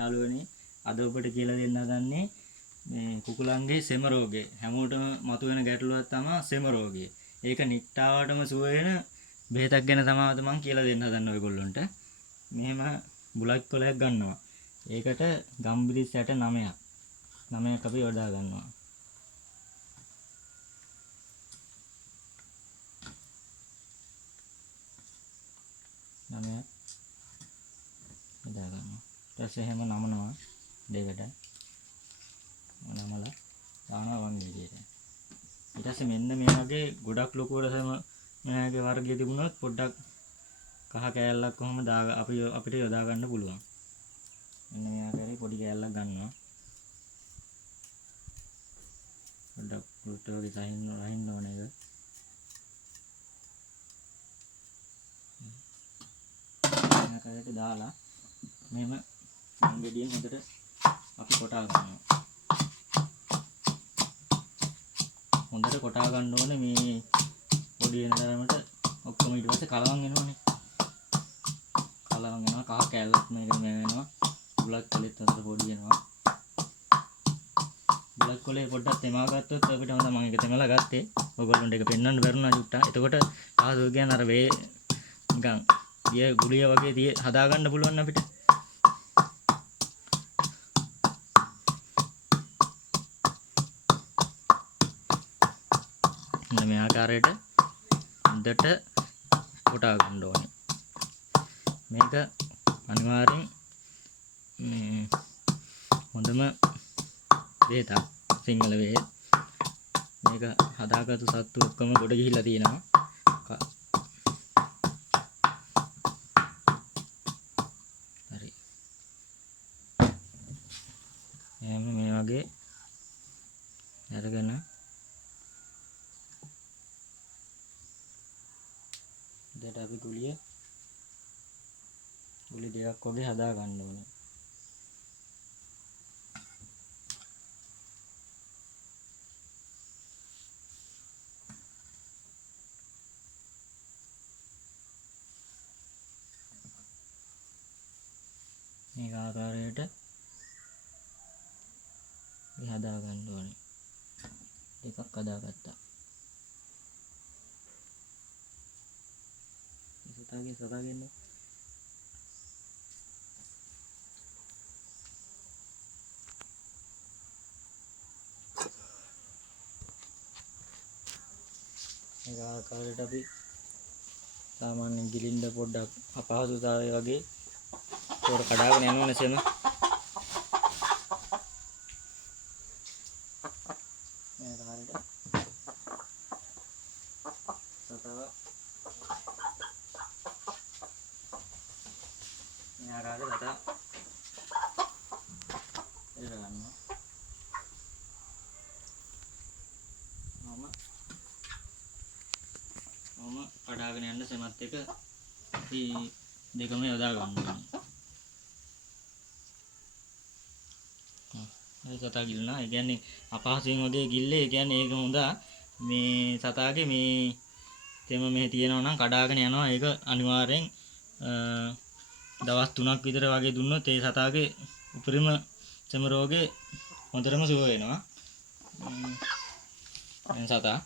යාළුවනේ අද ඔබට කියලා දෙන්න හදන්නේ මේ කුකුලන්ගේ සෙම රෝගය. හැමෝටම මතුවෙන ගැටලුවක් තමයි සෙම රෝගය. ඒක නිට්ටාවටම සුව වෙන බෙහෙතක් ගැන තමයි අද මම කියලා දෙන්න හදන්නේ ඔයගොල්ලන්ට. මෙහෙම බුලත් කොලයක් ගන්නවා. ඒකට ගම්බිරිස් 69ක්. 9ක් අපි යොදා ගන්නවා. යොදා ගන්නවා. ඊට පස්සේ එහෙම නමනවා දෙකට. නමලා දානවා වගේ විදියට. ඊට පස්සේ මෙන්න මේ වගේ ගොඩක් ලොකුවට මේගේ වර්ගය තිබුණොත් පොඩ්ඩක් කහ කෑල්ලක් කොහොම අපිට යොදා ගන්න පුළුවන්. මෙන්න මේ ආකාරයේ පොඩි කෑල්ලක් ගන්නවා. පොඩ්ඩක් රුට් වගේ සහින්න ඕනේ ඒක. මේ ආකාරයට දාලා මෙහෙම ගෙඩියෙන් හොඳට අපි කොටා ගන්නවා. හොඳට කොටා ගන්න ඕනේ මේ පොඩි වෙන තරමට ඔක්කොම. ඊට පස්සේ කලවම් වෙනවනේ. කලවම් වෙනවා කහ කැල්ලක් මේක වෙනවා. බුලත් කොලෙත් හොඳට පොඩි වෙනවා. බුලත් කොලේ පොඩ්ඩක් තෙමා ගත්තොත් අපිට හොඳ. මම ඒක තෙමලා ගත්තේ. ඔයගොල්ලන්ට ඒක පෙන්වන්න බැරුණා චුට්ටක්. එතකොට ආසෝ කියන අර වේ නිකන් ගුලිය වගේ හදා ගන්න පුළුවන් අපිට. මේ ආකාරයට හොඳට කොටා ගන්න ඕනේ. මේක අනිවාර්යෙන් මේ හොඳම බෙහෙතක් සිංහල බෙහෙත්. මේක හදාගත්තු සත්තු ඔක්කොම ගොඩ ගිහිල්ලා තියෙනවා. හරි. එහෙනම් මේ වගේ අරගෙන දැන් අපි ගුලි දෙකක් වගේ හදා ගන්න ඕනේ. මේ ආකාරයට හදා ගන්න ඕනේ. දෙකක් හදාගත්තා. සතාගෙන මේක ආකාරයට අපි සාමාන්‍යයෙන් ගිලින්න පොඩ්ඩක් අපහසුතාවය වගේ පොර කඩාගෙන යනවනේ සෙම. මේ ආකාරයට සතාව මේ ආකාරයට සතා එල ගන්නවා. මම කඩාගෙන යන්න සෙමත් එක අපි දෙකම යොදා ගන්න ඕනේ. මේ සතා ගිල්ලනවා. ඒ කියන්නේ අපහසුයෙන් වගේ ගිල්ලේ. ඒ කියන්නේ ඒක හොඳ. මේ සතාගේ මේ තෙම මෙහෙ තියෙනවා නම් කඩාගෙන යනවා. ඒක අනිවාර්යෙන් දවස් 3ක් විතර වගේ දුන්නොත් ඒ සතාගේ උපරිම සෙම රෝගේ හොඳටම සුව වෙනවා. මේ සතා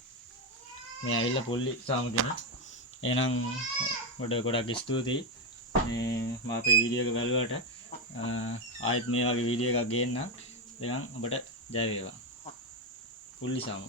මේ ඇවිල්ලා පොල්ලි සාම කෙනෙක්. එහෙනම් ගොඩක් ස්තුතියි මේ මම අපේ වීඩියෝ එක බලුවාට. ආයෙත් මේ වගේ වීඩියෝ එකක් ගේන්නම්. එහෙනම් ඔබට ජය වේවා. පොල්ලි සාම.